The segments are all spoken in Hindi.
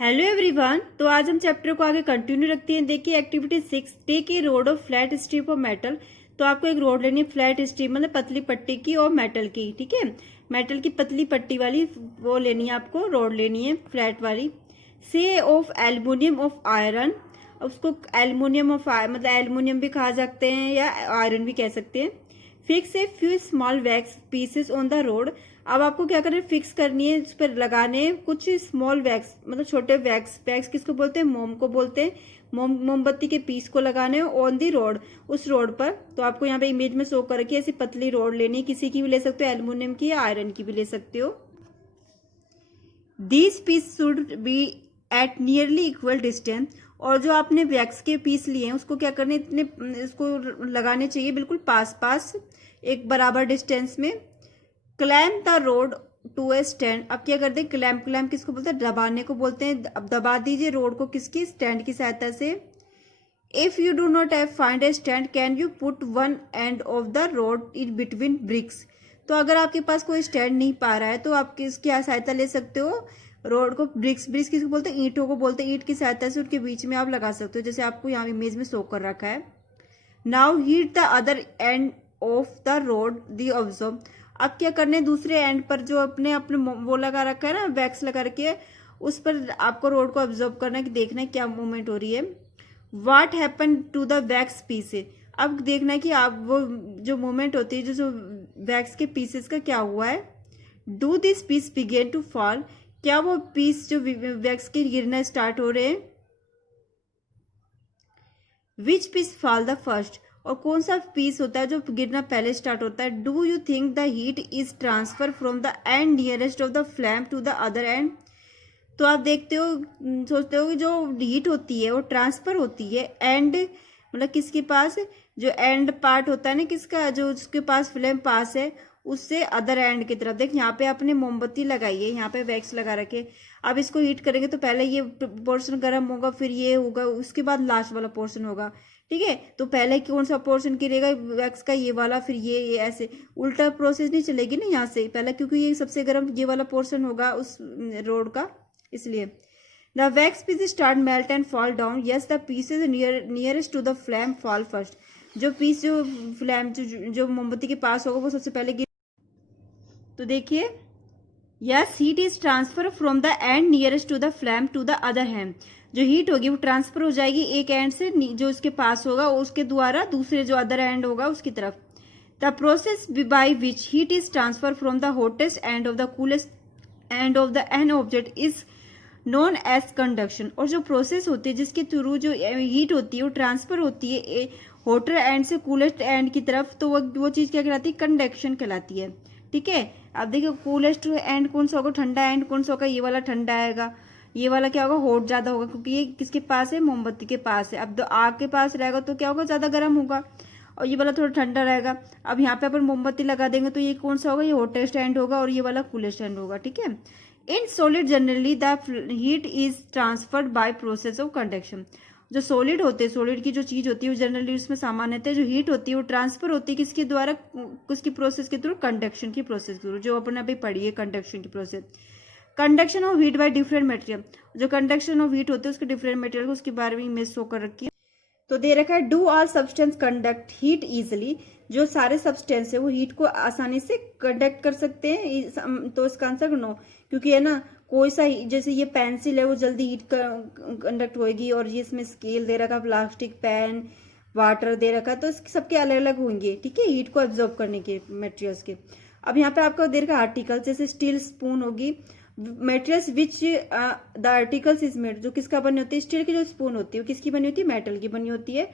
Hello everyone. तो आज हम चैप्टर को आगे कंटिन्यू रखते हैं। देखिए activity 6, take a rod of flat strip of metal. तो आपको एक रोड लेनी है फ्लैट स्ट्रिप मतलब पतली पट्टी की और मेटल की। ठीक है, मेटल की पतली पट्टी वाली वो लेनी है, आपको रोड लेनी है फ्लैट वाली। से ऑफ एल्युमिनियम ऑफ आयरन, उसको एल्युमिनियम ऑफ मतलब एल्युमिनियम भी कहा सकते हैं या आयरन भी कह सकते हैं। Fix a few small wax pieces on the road. अब आपको क्या करना है, फिक्स करनी है, उस पर लगाने हैं कुछ स्मॉल वैक्स मतलब छोटे वैक्स। वैक्स किसको बोलते हैं? मोम को बोलते हैं। मोमबत्ती के पीस को लगाने हैं ऑन दी रोड, उस रोड पर। तो आपको यहाँ पे इमेज में शो करके ऐसी पतली रोड लेनी है, किसी की भी ले सकते हो, एल्युमिनियम की या आयरन की भी ले सकते हो। These piece should be at nearly equal distance. और जो आपने वैक्स के पीस लिए हैं उसको क्या करने, इतने इसको लगाने चाहिए बिल्कुल पास पास, एक बराबर डिस्टेंस में। Clamp the rod to a stand. अब क्या करते हैं, क्लैम्प, क्लैम्प किसको बोलते हैं? दबाने को बोलते हैं। अब दबा दीजिए रोड को, किसकी? स्टैंड की सहायता से। If you do not have find a stand can you put one end of the rod in between bricks. तो अगर आपके पास कोई स्टैंड नहीं पा रहा है तो आप किसकी सहायता ले सकते हो? रोड को, ब्रिक्स, ब्रिक्स किसको बोलते हैं? ईंटों को बोलते हैं। ईंट की सहायता से उनके बीच में आप लगा सकते हो, जैसे आपको यहाँ इमेज में शो कर रखा है। Now heat the other and of the road the observe. अब क्या करने, दूसरे एंड पर जो अपने अपने वो लगा रखा है ना, वैक्स लगा रखी है, उस पर आपको रोड को ऑब्जर्व करना है कि देखना है क्या मूवमेंट हो रही है। What happen to the wax piece. अब देखना है कि आप वो जो मूवमेंट होती है, जो वैक्स के पीसेस का क्या हुआ है। Do this piece begin to fall. क्या वो पीस जो वैक्स के गिरना स्टार्ट हो रहे हैं। विच पीस फॉल द फर्स्ट। और कौन सा पीस होता है जो गिरना पहले स्टार्ट होता है। Do you think the heat is transfer from the end nearest of the flame to the other end. तो आप देखते हो, सोचते हो कि जो हीट होती है वो ट्रांसफर होती है एंड मतलब किसके पास, जो एंड पार्ट होता है ना किसका, जो उसके पास फ्लेम पास है, उससे अदर एंड की तरफ। देख यहाँ पे आपने मोमबत्ती लगाई है, यहाँ पे वैक्स लगा रखे। अब इसको हीट करेंगे तो पहले ये पोर्शन गर्म होगा, फिर ये होगा, उसके बाद लास्ट वाला पोर्शन होगा। ठीक है, तो पहले कौन सा पोर्शन गिरेगा वैक्स का? ये वाला, फिर ये ऐसे उल्टा प्रोसेस नहीं चलेगी ना यहाँ से पहले, क्योंकि ये सबसे गर्म ये वाला पोर्शन होगा उस रोड का, इसलिए। The wax piece start melt and fall down. Yes the pieces nearest to the flame fall first. जो पीस जो फ्लैम जो मोमबत्ती के पास होगा वो सबसे पहले गिर। तो देखिए, yes heat is transfer from the end nearest to the flame to the other hand. जो हीट होगी वो ट्रांसफर हो जाएगी एक एंड से, जो उसके पास होगा उसके द्वारा दूसरे जो अदर एंड होगा उसकी तरफ। The process by which heat is transfer from the hottest end of the coolest end of the an object is known as conduction. और जो प्रोसेस होती है जिसके थ्रू जो हीट होती है वो ट्रांसफर होती है हॉटर एंड से कूलेस्ट एंड की तरफ, तो वो चीज़ क्या कहलाती है? कंडक्शन कहलाती है। ठीक है, अब देखिए कूलेस्ट एंड कौन सा होगा, ठंडा एंड कौन सा होगा, ये वाला ठंडा आएगा, ये वाला क्या होगा, हॉट ज्यादा होगा, क्योंकि ये किसके पास है? मोमबत्ती के पास है। अब तो आग के पास रहेगा तो क्या होगा, ज्यादा गर्म होगा, और ये वाला थोड़ा ठंडा रहेगा। अब यहाँ पे अपन मोमबत्ती लगा देंगे तो ये कौन सा होगा, ये हॉटेस्ट एंड होगा, और ये वाला कूलेस्ट एंड होगा। ठीक है, in solid generally the heat is transferred by process of conduction. जो सॉलिड होते हैं, सॉलिड की जो चीज होती है वो जनरली उसमें सामान्यतः जो हीट होती है वो ट्रांसफर होती है किसके द्वारा, किसकी प्रोसेस के थ्रू? कंडक्शन की प्रोसेस के थ्रू, जो अपन अभी पढ़ी है कंडक्शन की process. Conduction of heat by different material. जो कंडक्शन ऑफ हीट होते हैं उसके डिफरेंट मटेरियल को, उसके बारे में इमेज शो कर रखी है। तो दे रखा है do all substance conduct heat easily. जो सारे सब्सटेंस है वो हीट को आसानी से कंडक्ट कर सकते हैं। तो इसका आंसर नो, क्योंकि है ना कोई सा, जैसे ये पेंसिल है वो जल्दी हीट कंडक्ट होगी, और ये इसमें स्केल दे रखा, प्लास्टिक, पेन, वाटर दे रखा, तो सबके अलग अलग होंगे। ठीक है, हीट को एब्जॉर्ब करने के मटेरियल्स के। अब यहाँ पे आपको दे रखा आर्टिकल, जैसे स्टील स्पून होगी, materials which the articles is made. जो किसका बनी होती है? स्टील की जो स्पून होती है वो किसकी बनी होती है? मेटल की बनी होती है।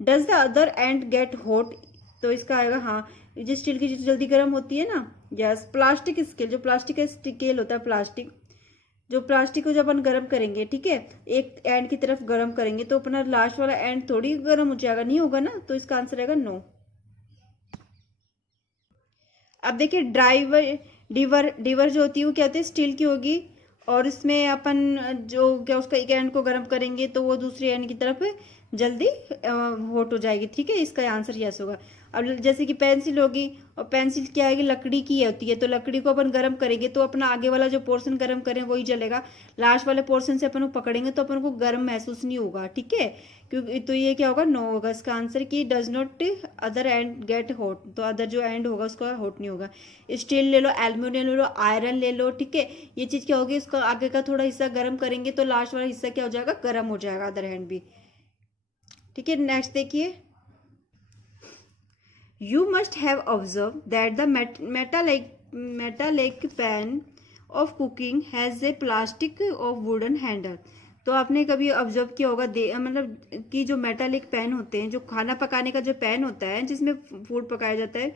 Does the other and get hot. तो इसका आएगा हाँ, जो स्टील की जो जल्दी गर्म होती है ना। यस, प्लास्टिक स्केल, जो प्लास्टिक का स्केल होता है, प्लास्टिक, जो प्लास्टिक को जब अपन गर्म करेंगे, ठीक है, एक एंड की तरफ गर्म करेंगे तो अपना लास्ट वाला एंड थोड़ी गर्म हो जाएगा, नहीं होगा ना, तो इसका आंसर आएगा नो। अब देखिए ड्राइवर, डिवर, डिवर जो होती है वो क्या होती है? स्टील की होगी, और इसमें अपन जो क्या उसका एक एंड को गर्म करेंगे तो वो दूसरी एंड की तरफ जल्दी हॉट हो जाएगी। ठीक है, इसका आंसर यस होगा। अब जैसे कि पेंसिल होगी, और पेंसिल क्या है कि लकड़ी की होती है, तो लकड़ी को अपन गर्म करेंगे तो अपना आगे वाला जो पोर्शन गर्म करें वही जलेगा, लास्ट वाले पोर्शन से अपन को पकड़ेंगे तो अपन को गर्म महसूस नहीं होगा, ठीक है। क्योंकि तो ये क्या होगा, नो होगा इसका आंसर, कि does not other and get hot, तो अदर जो एंड होगा उसका हॉट नहीं होगा। स्टील ले लो, एल्यूमिनियम ले लो, आयरन ले लो, ठीक है। ये चीज़ क्या होगी, इसका आगे का थोड़ा हिस्सा गर्म करेंगे तो लास्ट वाला हिस्सा क्या हो जाएगा, गर्म हो जाएगा, अदर हैंड भी, ठीक है। नेक्स्ट देखिए, you must have observed that the metallic pan of cooking has a plastic or wooden handle। तो आपने कभी ऑब्जर्व किया होगा, मतलब कि जो मेटालिक पैन होते हैं, जो खाना पकाने का जो पैन होता है जिसमें फूड पकाया जाता है,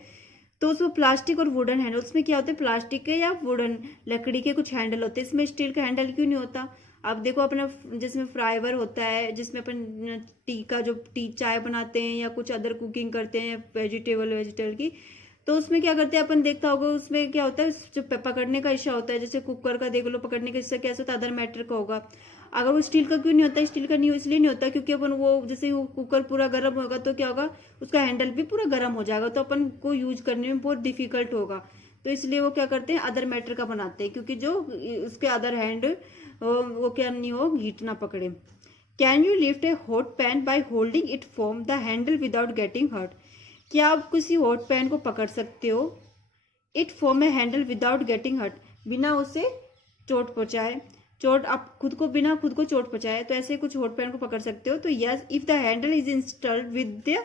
तो उसमें प्लास्टिक और वुडन हैंडल, उसमें क्या होता है, प्लास्टिक के या वुडन लकड़ी के कुछ हैंडल होते हैं, इसमें स्टील का हैंडल क्यों नहीं होता। अब देखो अपना जिसमें फ्राइवर होता है, जिसमें अपन टी का जो टी चाय बनाते हैं या कुछ अदर कुकिंग करते हैं वेजिटेबल की, तो उसमें क्या करते हैं अपन, देखता होगा उसमें क्या होता है, जो पकड़ने का हिस्सा होता है, जैसे कुकर का देख लो, पकड़ने का हिस्सा कैसा होता है, अदर मैटर का होगा। अगर वो स्टील का क्यों नहीं होता, स्टील का नहीं इसलिए नहीं होता क्योंकि अपन वो जैसे वो कुकर पूरा गर्म होगा तो क्या होगा, उसका हैंडल भी पूरा गर्म हो जाएगा, तो अपन को यूज करने में बहुत डिफिकल्ट होगा, तो इसलिए वो क्या करते हैं, अदर मैटर का बनाते हैं, क्योंकि जो उसके अदर हैंड वो क्या नहीं हो, हीट ना पकड़े। Can you lift a hot pan by holding it from the handle without getting hurt. क्या आप किसी हॉट पैन को पकड़ सकते हो, it form a handle without getting hurt, बिना उसे चोट पहुंचाए, चोट आप खुद को बिना खुद को चोट पहुंचाए, तो ऐसे कुछ हॉट पैन को पकड़ सकते हो। तो yes, if the handle is installed with the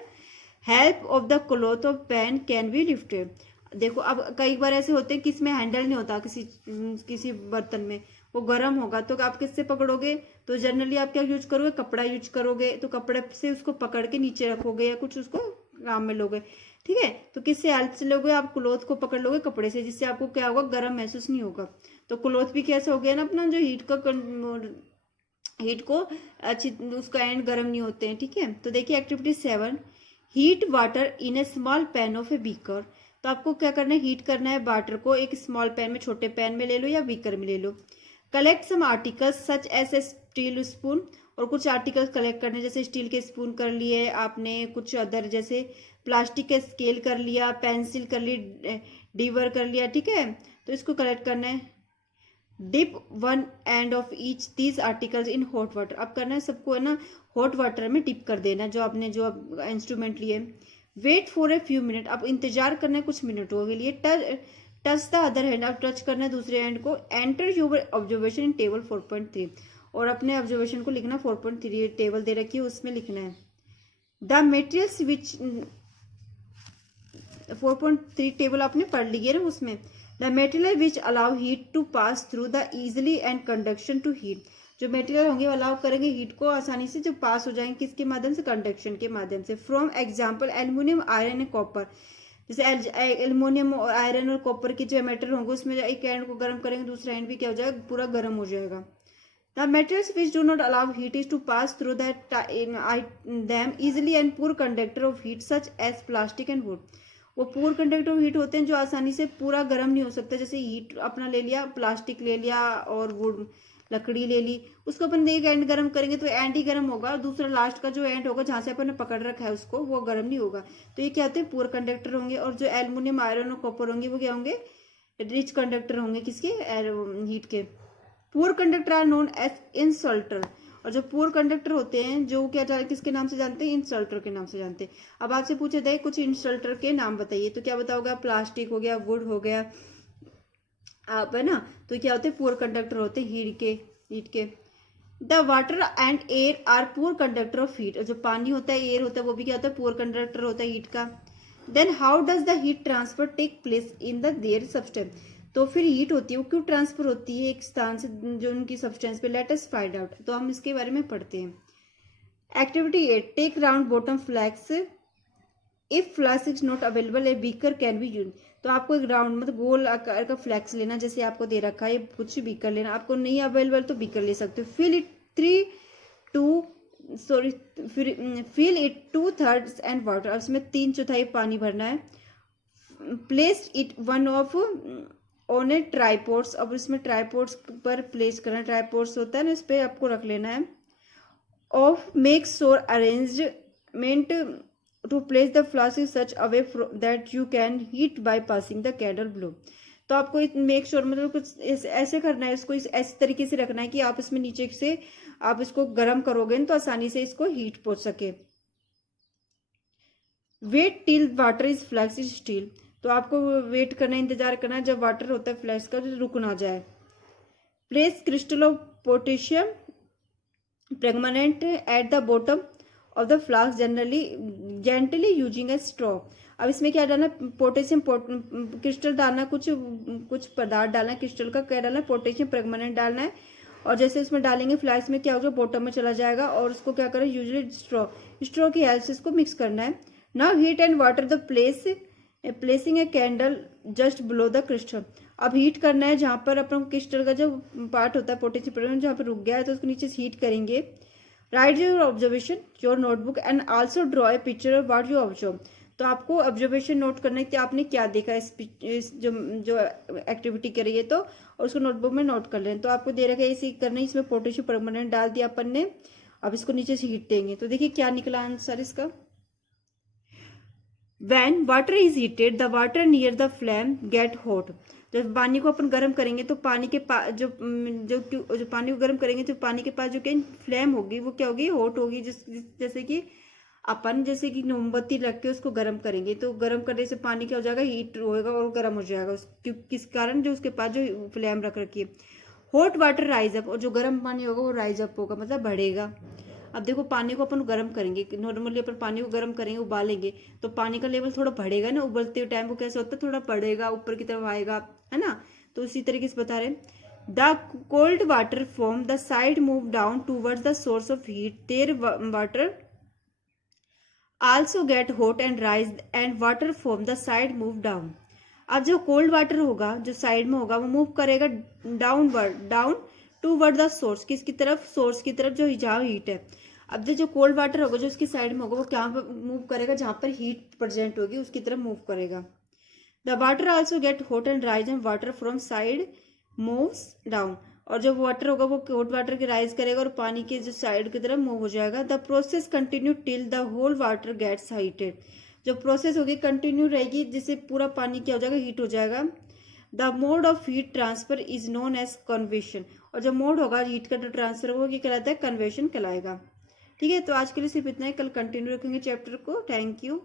help of the cloth of pan can be lifted. देखो अब कई बार ऐसे होते हैं कि इसमें हैंडल नहीं होता, किसी बर्तन में वो गर्म होगा, तो आप किससे पकड़ोगे, तो जनरली आप क्या यूज करोगे, कपड़ा यूज करोगे, तो कपड़े से उसको पकड़ के नीचे रखोगे या कुछ उसको काम में लोगे, ठीक है। तो किससे हेल्प से लोगे, आप क्लोथ को पकड़ लोगे कपड़े से, जिससे आपको क्या होगा, गर्म महसूस नहीं होगा। तो क्लोथ भी कैसे हो गया ना अपना, जो हीट को अच्छी उसका एंड गर्म नहीं होते हैं, ठीक है। तो देखिए activity 7, heat water in A small pan of a beaker. तो आपको क्या करना है, हीट करना है वाटर को एक स्मॉल पैन में, छोटे पैन में ले लो या बीकर में ले लो। Collect some articles such as a steel spoon, और कुछ आर्टिकल्स कलेक्ट करने, जैसे स्टील के स्पून कर लिए आपने, कुछ अदर जैसे प्लास्टिक के स्केल कर लिया, पेंसिल कर ली, डीवर कर लिया, ठीक है। तो इसको कलेक्ट करना है। Dip one end of each these articles in hot water. अब करना है सबको है ना, हॉट वाटर में डिप कर देना जो आपने जो इंस्ट्रूमेंट लिए। Wait for a few minute, अब इंतजार करना है कुछ मिनटों के लिए। टच द अदर हैंड, अब टच करना है दूसरे हैंड को। Enter your observation in table 4.3, और अपने ऑब्जर्वेशन को लिखना 4.3 टेबल दे रखी है उसमें लिखना है। द मेटेरियल्स विच 4.3 टेबल आपने पढ़ ली है ना उसमें। The material which allow heat to pass through the easily and conduction to heat, जो मेटेरियल होंगे अलाउ करेंगे हीट को आसानी से जो पास हो जाएंगे, किसके माध्यम से, कंडक्शन के माध्यम से। From example aluminium, iron and copper, जैसे एल्यूमिनियम और आयरन और कॉपर के जो मेटेरियल होंगे उसमें एक एंड को गर्म करेंगे, दूसरा एंड भी क्या हो जाएगा, पूरा गर्म हो जाएगा। The materials which do not allow heat is to pass through them easily and poor conductor of heat such as plastic and wood. वो पुअर कंडक्टर ऑफ हीट होते हैं जो आसानी से पूरा गर्म नहीं हो सकता, जैसे हीट अपना ले लिया, प्लास्टिक ले लिया और वुड लकड़ी ले ली, उसको अपन एक एंड गर्म करेंगे तो एंड ही गर्म होगा, दूसरा लास्ट का जो एंड होगा जहां से अपन ने पकड़ रखा है उसको, वो गर्म नहीं होगा। तो ये क्या होते हैं, पुअर कंडक्टर होंगे। और जो एल्यूमिनियम, आयरन और कॉपर होंगे वो क्या होंगे, रिच कंडक्टर होंगे, किसके, हीट के। Poor conductor are known as insulator, और जो पुअर कंडक्टर होते हैं जो क्या किसके नाम से जानते हैं, इंसल्टर के नाम से जानते हैं। अब आपसे पूछे जाए कुछ इंसल्टर के नाम बताइए, तो क्या बताओगे, प्लास्टिक हो गया, वुड हो गया, आप है ना, तो क्या होते हैं, पुअर कंडक्टर होते हैं हीट के। The water and air are poor conductor of heat, जो पानी होता है, एयर होता है, वो भी क्या होता है, पुअर कंडक्टर होता है हीट का। Then how does the heat transfer take place in the their substance. तो फिर हीट होती है वो क्यों ट्रांसफर होती है एक स्थान से जो उनकी सब्सटेंस पे, लेट अस फाइंड आउट। तो हम इसके बारे में पढ़ते हैं। Activity 8, take round bottom flask, if flask is not available a beaker can be use. तो आपको एक राउंड मतलब गोल आकार का फ्लैक्स लेना, जैसे आपको दे रखा है, कुछ बीकर लेना, आपको नहीं अवेलेबल तो बीकर ले सकते हो। फिल इट 2/3 एंड वाटर, इसमें 3/4 पानी भरना है। Place it one of on a tripods, अब इसमें ट्राईपोर्ट्स पर प्लेस करना, ट्राईपोर्ट्स होता है ना, इस पर आपको रख लेना है। Of make sure arrangement to place the flask is such a way that you can heat by passing the candle below. तो आपको मेक श्योर मतलब कुछ ऐसे करना है, इसको ऐसे तरीके से रखना है कि आप इसमें नीचे से आप इसको गर्म करोगे तो आसानी से इसको हीट पहुंच सके। Wait till water is flask is still, तो आपको वेट करना, इंतजार करना जब वाटर होता है फ्लैक्स का तो रुक ना जाए। Place crystal of potassium permanganate at the bottom of the flask gently using a straw. अब इसमें क्या डालना, पोटेशियम क्रिस्टल डालना, कुछ पदार्थ डालना है क्रिस्टल का, क्या डालना है, पोटेशियम प्रेगमेंट डालना है। और जैसे इसमें डालेंगे फ्लास्क में क्या होगा, बॉटम में चला जाएगा और उसको क्या करें, यूजुअली स्ट्रॉ की हेल्प से इसको मिक्स करना है। Now heat and water the placing a candle just below the crystal. अब हीट करना है जहाँ पर अपन क्रिस्टल का जो पार्ट होता है पोटेशियम प्रेगमेंट जहाँ पर रुक गया है तो उसको नीचे से हीट करेंगे। Right your observation your notebook and also draw a picture of what you observe. तो आपको ऑब्जर्वेशन नोट करना है कि आपने क्या देखा इस जो एक्टिविटी करी है तो, और उसको नोटबुक में नोट कर लें। तो आपको दे रखा है इसी करना है, इसमें पोटेशियम परमानेंट डाल दिया अपन ने। अब इसको नीचे से हीट देंगे तो देखिए क्या निकला आंसर इसका। When water is heated, the water near the flame get hot. जब पानी को अपन गर्म करेंगे तो पानी के पास जो पानी को गर्म करेंगे तो पानी के पास जो क्या फ्लेम होगी वो क्या होगी, हॉट होगी। जैसे कि अपन जैसे कि मोमबत्ती रख के उसको गर्म करेंगे तो गर्म करने से पानी क्या हो जाएगा, हीट होएगा और गर्म हो जाएगा। किस कारण, जो उसके पास जो फ्लेम रख रखी है। हॉट वाटर राइज अप, और जो गर्म पानी होगा वो राइज अप होगा मतलब बढ़ेगा। अब देखो पानी को अपन गर्म करेंगे, नॉर्मली अपन पानी को गर्म करेंगे उबालेंगे तो पानी का लेवल थोड़ा बढ़ेगा ना, उबलते टाइम को कैसे होता है, थोड़ा बढ़ेगा ऊपर की तरफ आएगा, है ना। तो उसी तरीके से बता रहे the cold water from the side move down towards the source of heat, there water also get hot and rise and water from the side move down. अब जो कोल्ड वाटर होगा जो साइड में होगा वो मूव करेगा डाउन टूवर्ड द सोर्स, किसकी तरफ, सोर्स की तरफ जो जहाँ हीट है। अब जो कोल्ड वाटर होगा जो उसकी साइड में होगा वो क्या मूव करेगा, जहाँ पर हीट प्रेजेंट होगी उसकी तरफ मूव करेगा। The water also get hot and rise and water from side moves down, और जो वाटर होगा वो हॉट वाटर के राइज करेगा और पानी के जो साइड की तरफ मूव हो जाएगा। The process continue till the whole water gets heated, जो प्रोसेस होगी कंटिन्यू रहेगी जिससे पूरा पानी क्या हो जाएगा, हीट हो जाएगा। The mode of heat transfer is known as convection, और जो मोड होगा हीट का जो ट्रांसफर होगा ये कहलाता है कन्वेक्शन कहलाएगा। ठीक है, तो आज के लिए सिर्फ इतना ही, कल कंटिन्यू रखेंगे चैप्टर को। Thank you.